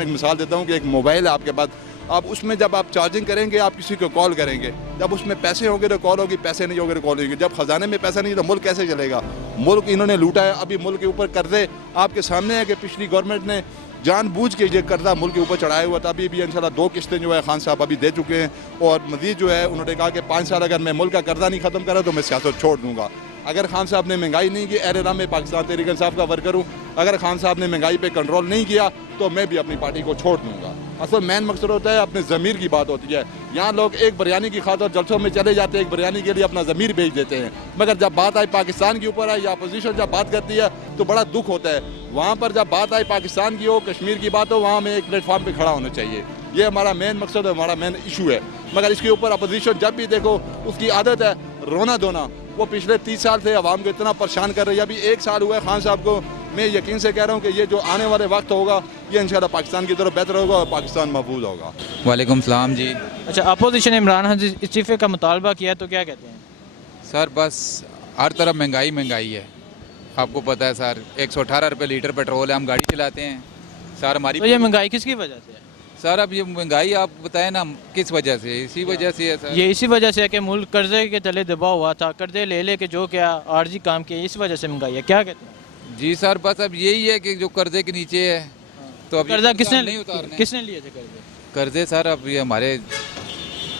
मैं एक मिसाल देता हूँ कि एक मोबाइल है आपके पास, आप उसमें जब आप चार्जिंग करेंगे, आप किसी को कॉल करेंगे, जब उसमें पैसे होंगे तो कॉल होगी, पैसे नहीं होंगे तो कॉल होगी। जब खजाने में पैसा नहीं तो मुल्क कैसे चलेगा? मुल्क इन्होंने लूटा है। अभी मुल्क के ऊपर कर्जे आपके सामने है कि पिछली गवर्नमेंट ने जानबूझ के ये कर्जा मुल्क के ऊपर चढ़ाया हुआ था। अभी भी इंशाल्लाह 2 किस्तें जो है खान साहब अभी दे चुके हैं, और मजीद जो है उन्होंने कहा कि 5 साल अगर मैं मुल्क का कर्जा नहीं ख़त्म करा तो मैं सियासत छोड़ दूँगा। अगर खान साहब ने महंगाई नहीं की, एरे नाम में पाकिस्तान तहरीक इंसाफ का वर्कर हूँ, अगर खान साहब ने महंगाई पे कंट्रोल नहीं किया तो मैं भी अपनी पार्टी को छोड़ दूँगा। असल मेन मकसद होता है अपने ज़मीर की बात होती है। यहाँ लोग एक बिरयानी की खातिर जलसों में चले जाते हैं, एक बिरयानी के लिए अपना ज़मीर बेच देते हैं, मगर जब बात आई पाकिस्तान के ऊपर है या अपोजिशन जब बात करती है तो बड़ा दुख होता है। वहाँ पर जब बात आई पाकिस्तान की हो, कश्मीर की बात हो, वहाँ में एक प्लेटफॉर्म पर खड़ा होना चाहिए। ये हमारा मेन मकसद है, हमारा मेन इशू है। मगर इसके ऊपर अपोजिशन जब भी देखो उसकी आदत है रोना धोना। वो पिछले 30 साल से आवाम को इतना परेशान कर रही है। अभी 1 साल हुआ है खान साहब को। मैं यकीन से कह रहा हूँ कि ये जो आने वाले वक्त होगा ये इंशाल्लाह पाकिस्तान की तरफ बेहतर होगा और पाकिस्तान महफूज होगा। वालेकुम सलाम जी। अच्छा, अपोजिशन इमरान खान से इस्तीफे का मुतालबा किया तो क्या कहते हैं? सर बस हर तरफ महंगाई है, आपको पता है सर। 118 रुपये लीटर पेट्रोल है, हम गाड़ी चलाते हैं सर। हमारी तो ये महंगाई किसकी वजह से है? सर अब ये महंगाई आप बताएं ना किस वजह से? इसी वजह से है सर। ये इसी वजह से है कि मुल्क कर्जे के तले दबा हुआ था, कर्जे ले के जो क्या आर्जी काम किए, इस वजह से महंगाई है। क्या कहते हैं? जी सर बस अब यही है कि जो कर्जे के नीचे है तो अब कर्जा किसने किसने लिए थे कर्जे सर अब ये हमारे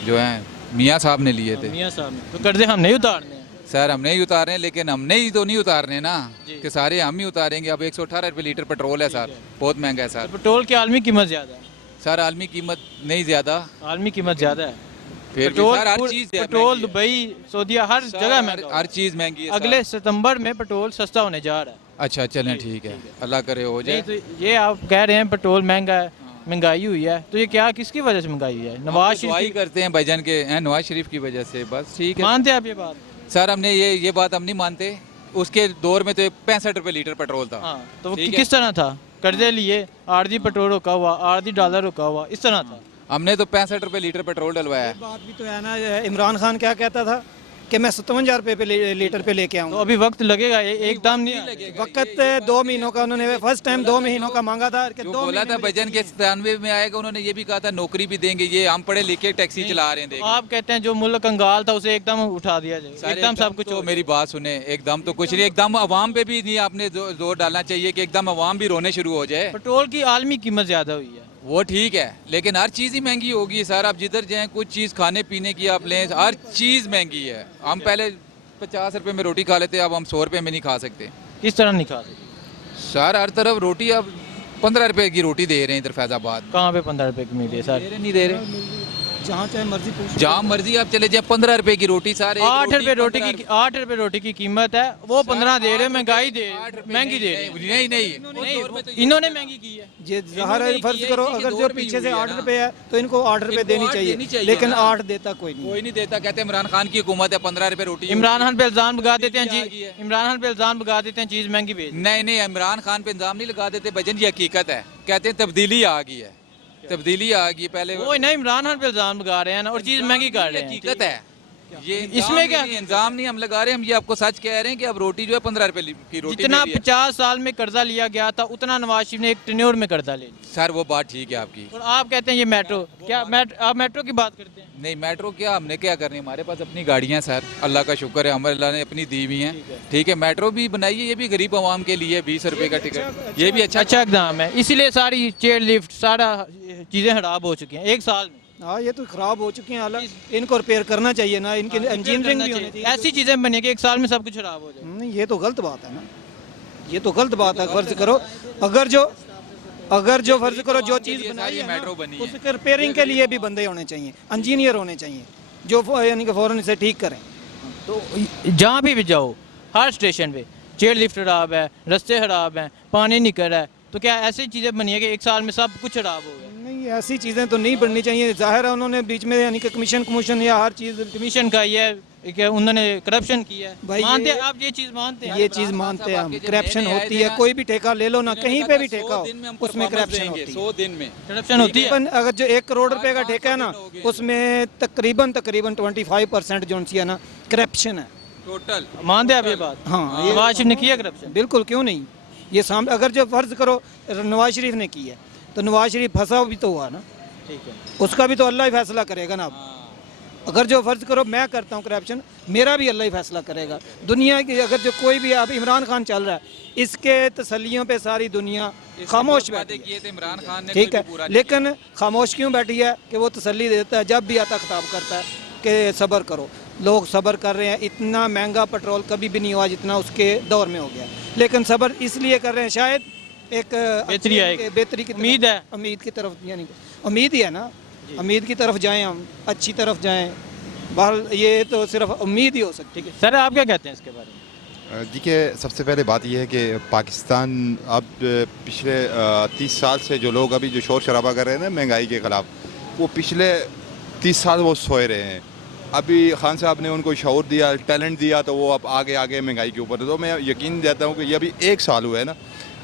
जो हैं मियाँ साहब ने लिए थे। मियाँ साहब ने। तो कर्जे हम नहीं उतारने हैं सर, हमने ही उतारे, लेकिन हमने ही तो नहीं उतारने ना कि सारे हम ही उतारेंगे। अब 118 रुपये लीटर पेट्रोल है सर, बहुत महंगा है सर। तो पेट्रोल की आलमी कीमत ज़्यादा है सर, आलमी कीमत नहीं ज़्यादा, आलमी कीमत ज़्यादा है। फिर पेट्रोल सर हर चीज़ पेट्रोल दुबई सऊदीया हर जगह महंगा, हर चीज़ महंगी है। अगले सितंबर में पेट्रोल सस्ता होने जा रहा है। अच्छा चलें ठीक है, अल्लाह करे हो जाए। तो ये आप कह रहे हैं पेट्रोल महंगा है, महंगाई हुई है, तो ये क्या किसकी वजह से महंगाई हुई है? नवाज शरीफ करते हैं भाईजान के नवाज शरीफ की वजह से, बस ठीक है। मानते हैं आप ये बात? सर हमने ये बात हम नहीं मानते। उसके दौर में तो 65 रुपये लीटर पेट्रोल था। हाँ, तो वो किस तरह था? कर्जे लिए, आरजी पेट्रोल रुका हुआ, आरजी डॉलर रुका हुआ, इस तरह था। हमने तो 65 रुपये लीटर पेट्रोल डलवाया है। बात भी तो है ना, इमरान खान क्या कहता था कि मैं 57,000 रुपये पे लीटर पे लेके आऊँ। तो अभी वक्त लगेगा, एकदम नहीं लगेगा। वक्त 2 महीनों का उन्होंने फर्स्ट टाइम 2 महीनों का मांगा था कि 2 बोला था भजन के 97 में आएगा, उन्होंने ये भी कहा था नौकरी भी देंगे। ये हम पढ़े लिखे टैक्सी चला रहे हैं। आप कहते हैं जो मुल्क कंगाल था उसे एकदम उठा दिया जाए, एकदम सब कुछ। तो मेरी बात सुने, एकदम तो कुछ नहीं, एकदम अवाम पे भी नहीं आपने जोर डालना चाहिए कि एकदम अवाम भी रोने शुरू हो जाए। पेट्रोल की आलमी कीमत ज्यादा हुई है, वो ठीक है, लेकिन हर चीज़ ही महंगी होगी सर। आप जिधर जाएं कुछ चीज़ खाने पीने की आप लें, हर चीज़ महंगी है। हम पहले 50 रुपये में रोटी खा लेते, अब हम 100 रुपये में नहीं खा सकते। किस तरह नहीं खा सकते सर? हर तरफ रोटी अब 15 रुपये की रोटी दे रहे हैं इधर फैजाबाद। कहाँ पे 15 रुपये की मिली है सर? नहीं दे रहे, जहाँ चाहे मर्जी पूछ, जहाँ मर्जी आप चले जाए 15 रुपये की रोटी सर। 8 रुपये रोटी की कीमत है, वो 15 दे रहे, महंगाई महंगी दे रहे। नहीं, इन्होंने महंगी की है। ये ज़ाहिर फर्ज करो अगर जो पीछे से 8 रुपये है तो इनको 8 रुपये देनी चाहिए, लेकिन 8 देता कोई नहीं देता। कहते हैं इमरान खान की हुकूमत है, 15 रुपये रोटी। इमरान खान पे इल्जाम लगा देते हैं इमरान खान पे इल्जाम लगा देते हैं चीज़ महंगी बेच। नहीं, इमरान खान पे इल्जाम नहीं लगा देते भजन, ये हकीकत है। कहते हैं तब्दीली आ गई है, तब्दीली आ गई। पहले वो ना इमरान खान पे इल्जाम लगा रहे हैं ना, और चीज़ महंगी कर रहे हैं। हकीकत है ये, इसमें क्या इंतजाम नहीं हम लगा रहे, हम ये आपको सच कह रहे हैं कि अब रोटी जो है 15 रुपए की रोटी। जितना 50 साल में कर्जा लिया गया था उतना नवाज शरीफ ने एक टेन्योर में कर्जा ले लिया। सर वो बात ठीक है आपकी, और आप कहते हैं ये मेट्रो क्या आप मेट्रो की बात करते हैं? नहीं मेट्रो क्या, हमने क्या करनी, हमारे पास अपनी गाड़ियाँ सर, अल्लाह का शुक्र है, हमारे अल्लाह ने अपनी दी हुई हैं। ठीक है, मेट्रो भी बनाई है, ये भी गरीब आवाम के लिए 20 रुपये का टिकट, ये भी अच्छा इकदाम है। इसीलिए सारी चेयर लिफ्ट सारा चीज़ें खराब हो चुकी हैं 1 साल में। हाँ, ये तो खराब हो चुकी हैं हालत, इनको रिपेयर करना चाहिए ना, इनकी इंजीनियरिंग भी होनी चाहिए। ऐसी चीज़ें बनी कि 1 साल में सब कुछ खराब हो जाए। नहीं, ये तो गलत बात है ना, ये तो गलत बात है। फर्ज करो अगर जो फर्ज करो जो चीज़ बनाई है मेट्रो बनी है, उसके रिपेयरिंग के लिए भी बंदे होने चाहिए, इंजीनियर होने चाहिए जो यानी कि फ़ौरन इसे ठीक करें। तो जहाँ भी जाओ हर स्टेशन पे चेयर लिफ्ट खराब है, रास्ते खराब हैं, पानी निकल रहा है, तो क्या ऐसी चीज़ें बनी है कि 1 साल में सब कुछ खराब हो गया? नहीं, ऐसी चीज़ें तो नहीं बननी चाहिए। जाहिर है उन्होंने बीच में यानी कि कमीशन या हर चीज़ कमीशन का ये है, उन्होंने करप्शन किया है। भाई मानते हैं आप ये चीज़ मानते हैं? ये चीज़ मानते हैं हम, करप्शन होती है। कोई भी ठेका ले लो ना, कहीं पे भी ठेका हो, उसमें करप्शन होती है। 100 दिन में करप्शन होती है। अगर जो 1 करोड़ रुपए का ठेका है ना, उसमें तकरीबन 25% जो है ना करप्शन है टोटल। मानते हैं आप ये बात? हाँ, नवाज शरीफ ने किया करप्शन? बिल्कुल, क्यों नहीं। ये सामने अगर जो फर्ज करो नवाज शरीफ ने की है, तो नवाज शरीफ फंसा भी तो हुआ ना, ठीक है। उसका भी तो अल्लाह ही फैसला करेगा ना। अब अगर जो फ़र्ज़ करो मैं करता हूँ करप्शन, मेरा भी अल्लाह ही फैसला करेगा। दुनिया की अगर जो कोई भी, अब इमरान खान चल रहा है, इसके तसल्लियों पे सारी दुनिया खामोश बैठी है, किए थे इमरान खान ने, ठीक कोई भी पूरा है, नहीं लेकिन खामोश क्यों बैठी है कि वो तसल्ली देता है, जब भी आता खिताब करता है कि सब्र करो। लोग सब्र कर रहे हैं, इतना महंगा पेट्रोल कभी भी नहीं हुआ जितना उसके दौर में हो गया, लेकिन सब्र इसलिए कर रहे हैं शायद एक बेहतरी आएगी, बेहतरी की उम्मीद है, उम्मीद की तरफ, यानी उम्मीद ही है ना, उम्मीद की तरफ जाएं, हम अच्छी तरफ जाएं। बहरहाल ये तो सिर्फ उम्मीद ही हो सकती है। सर आप क्या कहते हैं इसके बारे में? देखिए, सबसे पहले बात यह है कि पाकिस्तान अब पिछले 30 साल से जो लोग अभी जो शोर शराबा कर रहे हैं ना महंगाई के ख़िलाफ़, वो पिछले 30 साल वो सोए रहे हैं। अभी खान साहब ने उनको शऊर दिया, टैलेंट दिया, तो वो अब आगे आगे महंगाई के ऊपर, तो मैं यकीन देता हूँ कि ये अभी 1 साल हुआ है ना,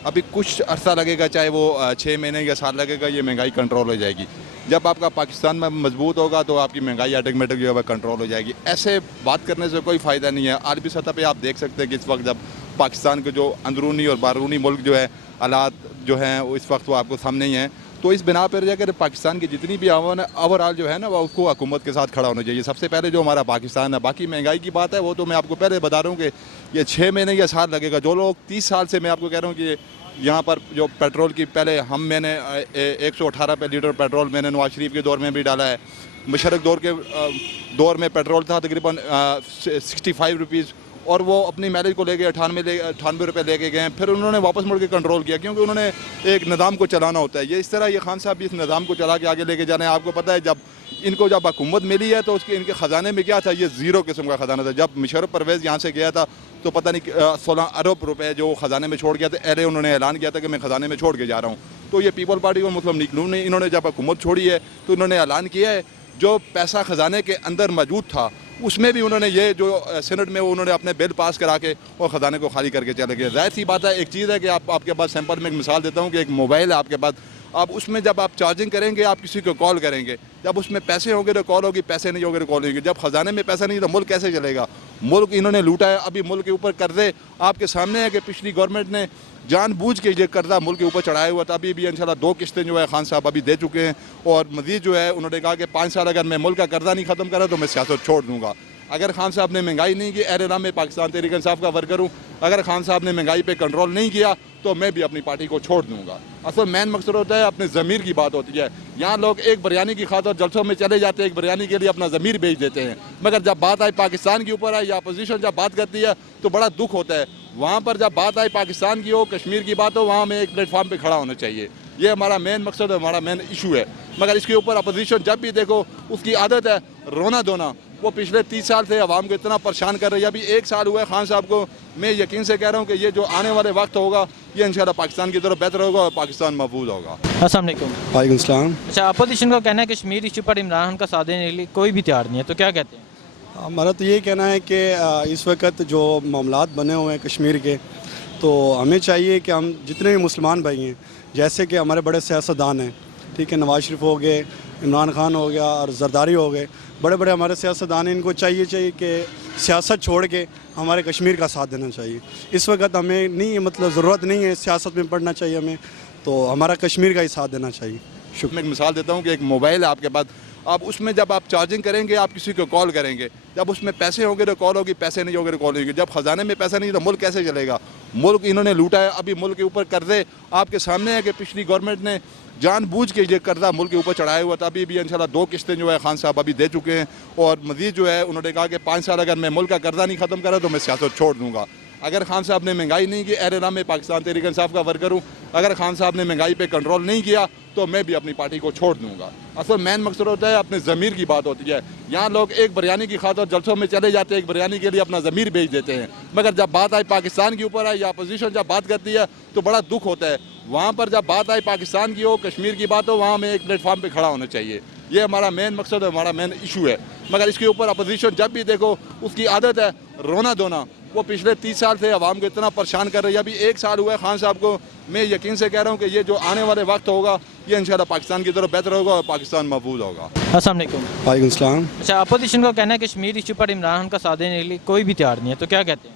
अभी कुछ अरसा लगेगा, चाहे वो 6 महीने या साल लगेगा, ये महंगाई कंट्रोल हो जाएगी। जब आपका पाकिस्तान में मजबूत होगा तो आपकी महंगाई ऑटोमेटिक जो है कंट्रोल हो जाएगी। ऐसे बात करने से कोई फ़ायदा नहीं है। आलमी सतह पे आप देख सकते हैं कि इस वक्त जब पाकिस्तान के जो अंदरूनी और बारूनी मुल्क जो है हालात जो हैं वो इस वक्त वो आपको सामने ही हैं, तो इस बिना पर जाकर पाकिस्तान की जितनी भी आवाम है ओवरऑल जो है ना वो उसको हुकूमत के साथ खड़ा होना चाहिए। सबसे पहले जो हमारा पाकिस्तान है, बाकी महंगाई की बात है वो तो मैं आपको पहले बता रहा हूँ कि ये 6 महीने या साल लगेगा। जो लोग 30 साल से, मैं आपको कह रहा हूँ कि यहाँ पर जो पेट्रोल की पहले मैंने 118 रुपये लीटर पेट्रोल मैंने नवाज शरीफ के दौर में भी डाला है। मुशर्रफ दौर के दौर में पेट्रोल था तकरीबन 65 रुपीज़, और वो अपनी मैलेज को लेके 98 रुपये लेके गए। फिर उन्होंने वापस मुड़ के कंट्रोल किया, क्योंकि उन्होंने एक निज़ाम को चलाना होता है। ये इस तरह ये खान साहब भी इस निज़ाम को चला के आगे लेके जाना है। आपको पता है जब हुकूमत मिली है तो उसके इनके ख़जाने में क्या था, ये ज़ीरो किस्म का ख़जाना था। जब मुशर्रफ परवेज़ यहाँ से गया था तो पता नहीं 16 अरब रुपए जो ख़जाने में छोड़ गया था। अरे उन्होंने ऐलान किया था कि मैं ख़जाने में छोड़ के जा रहा हूँ। तो ये पीपल पार्टी और मुस्लिम लीग नून ने इन्होंने जब हुकूमत छोड़ी है तो इन्होंने ऐलान किया है जो पैसा ख़जाने के अंदर मौजूद था उसमें भी उन्होंने ये जो सेनेट में वो उन्होंने अपने बिल पास करा के और ख़जाने को खाली करके चले गए। ज़ाहिर सी बात है, एक चीज़ है कि आपके पास सैंपल में एक मिसाल देता हूँ कि एक मोबाइल है आपके पास, आप उसमें जब आप चार्जिंग करेंगे आप किसी को कॉल करेंगे, जब उसमें पैसे होंगे तो कॉल होगी, पैसे नहीं होंगे तो कॉल होगी। जब ख़जाने में पैसा नहीं तो मुल्क कैसे चलेगा? मुल्क इन्होंने लूटा है। अभी मुल्क के ऊपर कर्जे आपके सामने है कि पिछली गवर्नमेंट ने जानबूझ के ये कर्जा मुल्क के ऊपर चढ़ाया हुआ था। अभी भी इंशाल्लाह 2 किस्तें जो है खान साहब अभी दे चुके हैं, और मज़ीद जो है उन्होंने कहा कि 5 साल अगर मैं मुल्क का कर्जा नहीं ख़त्म करा तो मैं सियासत छोड़ दूँगा। अगर खान साहब ने महंगाई नहीं की, अरे ना मैं पाकिस्तान तहरीक इंसाफ का वर्कर हूँ, अगर खान साहब ने महंगाई पे कंट्रोल नहीं किया तो मैं भी अपनी पार्टी को छोड़ दूँगा। असल मेन मकसद होता है अपने ज़मीर की बात होती है। यहाँ लोग एक बिरयानी की खातर जलसों में चले जाते हैं, एक बिरयानी के लिए अपना ज़मीर बेच देते हैं, मगर जब बात आई पाकिस्तान के ऊपर आई या अपोजिशन जब बात करती है तो बड़ा दुख होता है। वहाँ पर जब बात आई पाकिस्तान की हो, कश्मीर की बात हो, वहाँ में एक प्लेटफॉर्म पर खड़ा होना चाहिए। ये हमारा मेन मकसद है, हमारा मेन इशू है। मगर इसके ऊपर अपोजिशन जब भी देखो उसकी आदत है रोना धोना। वो पिछले 30 साल से आवाम को इतना परेशान कर रही है। अभी 1 साल हुआ है खान साहब को। मैं यकीन से कह रहा हूँ कि ये जो आने वाले वक्त होगा ये इंशाल्लाह पाकिस्तान की तरफ बेहतर होगा और पाकिस्तान महफूज होगा। अस्सलाम वालेकुम। वालेकुम सलाम। अच्छा, अपोजिशन का कहना है कश्मीर इशू पर इमरान खान का साथ देने के लिए कोई भी तैयार नहीं है, तो क्या कहते हैं? हमारा तो ये कहना है कि इस वक्त जो मामलात बने हुए हैं कश्मीर के, तो हमें चाहिए कि हम जितने भी मुसलमान भाई हैं, जैसे कि हमारे बड़े सियासतदान हैं, ठीक है, नवाज शरीफ हो गए, इमरान खान हो गया और जरदारी हो गए, बड़े बड़े हमारे सियासतदान हैं, इनको चाहिए कि सियासत छोड़ के हमारे कश्मीर का साथ देना चाहिए। इस वक्त हमें नहीं, मतलब ज़रूरत नहीं है सियासत में पढ़ना चाहिए हमें, तो हमारा कश्मीर का ही साथ देना चाहिए। शुक्रिया। मैं एक मिसाल देता हूँ कि एक मोबाइल है आपके पास, आप उसमें जब आप चार्जिंग करेंगे आप किसी को कॉल करेंगे, जब उसमें पैसे होंगे तो कॉल होगी, पैसे नहीं होंगे तो कॉल होगी। जब ख़जाने में पैसा नहीं तो मुल्क कैसे चलेगा? मुल्क इन्होंने लूटा है। अभी मुल्क के ऊपर कर्जे आपके सामने है कि पिछली गवर्नमेंट ने जानबूझ के ये कर्जा मुल्क के ऊपर चढ़ाया हुआ था। अभी भी इंशाल्लाह 2 किस्तें जो है खान साहब अभी दे चुके हैं, और मज़ीद जो है उन्होंने कहा कि 5 साल अगर मैं मुल्क का कर्जा नहीं ख़त्म करा तो मैं सियासत छोड़ दूँगा। अगर खान साहब ने महंगाई नहीं की, अरे ना मैं पाकिस्तान तहरीक इंसाफ का वर्कर हूँ, अगर खान साहब ने महंगाई पे कंट्रोल नहीं किया तो मैं भी अपनी पार्टी को छोड़ दूँगा। असल मेन मकसद होता है अपने ज़मीर की बात होती है। यहाँ लोग एक बिरयानी की खातर जलसों में चले जाते हैं, एक बिरयानी के लिए अपना ज़मीर बेच देते हैं, मगर जब बात आई पाकिस्तान के ऊपर आई या अपोजिशन जब बात करती है तो बड़ा दुख होता है। वहाँ पर जब बात आई पाकिस्तान की हो, कश्मीर की बात हो, वहाँ में एक प्लेटफॉर्म पर खड़ा होना चाहिए। ये हमारा मेन मकसद है, हमारा मेन इशू है। मगर इसके ऊपर अपोजिशन जब भी देखो उसकी आदत है रोना धोना। वो पिछले 30 साल से आवाम को इतना परेशान कर रही है। अभी 1 साल हुआ है खान साहब को। मैं यकीन से कह रहा हूँ कि ये जो आने वाले वक्त होगा ये इंशाल्लाह पाकिस्तान की तरफ बेहतर होगा और पाकिस्तान महफूज होगा। अस्सलाम वालेकुम। वालेकुम सलाम। अच्छा, अपोजिशन का कहना है कश्मीर इशू पर इमरान खान का साथ देने के लिए कोई भी तैयार नहीं है, तो क्या कहते हैं?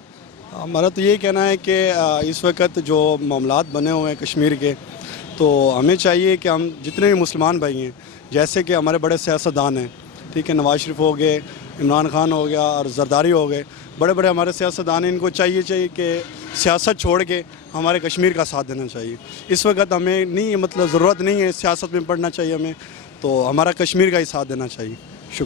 हमारा तो ये कहना है कि इस वक्त जो मामलात बने हुए हैं कश्मीर के, तो हमें चाहिए कि हम जितने भी मुसलमान भाई हैं, जैसे कि हमारे बड़े सियासतदान हैं, ठीक है, नवाज शरीफ हो गए, इमरान खान हो गया और जरदारी हो गए, बड़े बड़े हमारे सियासतदान हैं, इनको चाहिए कि सियासत छोड़ के हमारे कश्मीर का साथ देना चाहिए। इस वक्त हमें नहीं मतलब ज़रूरत नहीं है सियासत में पढ़ना चाहिए हमें, तो हमारा कश्मीर का ही साथ देना चाहिए।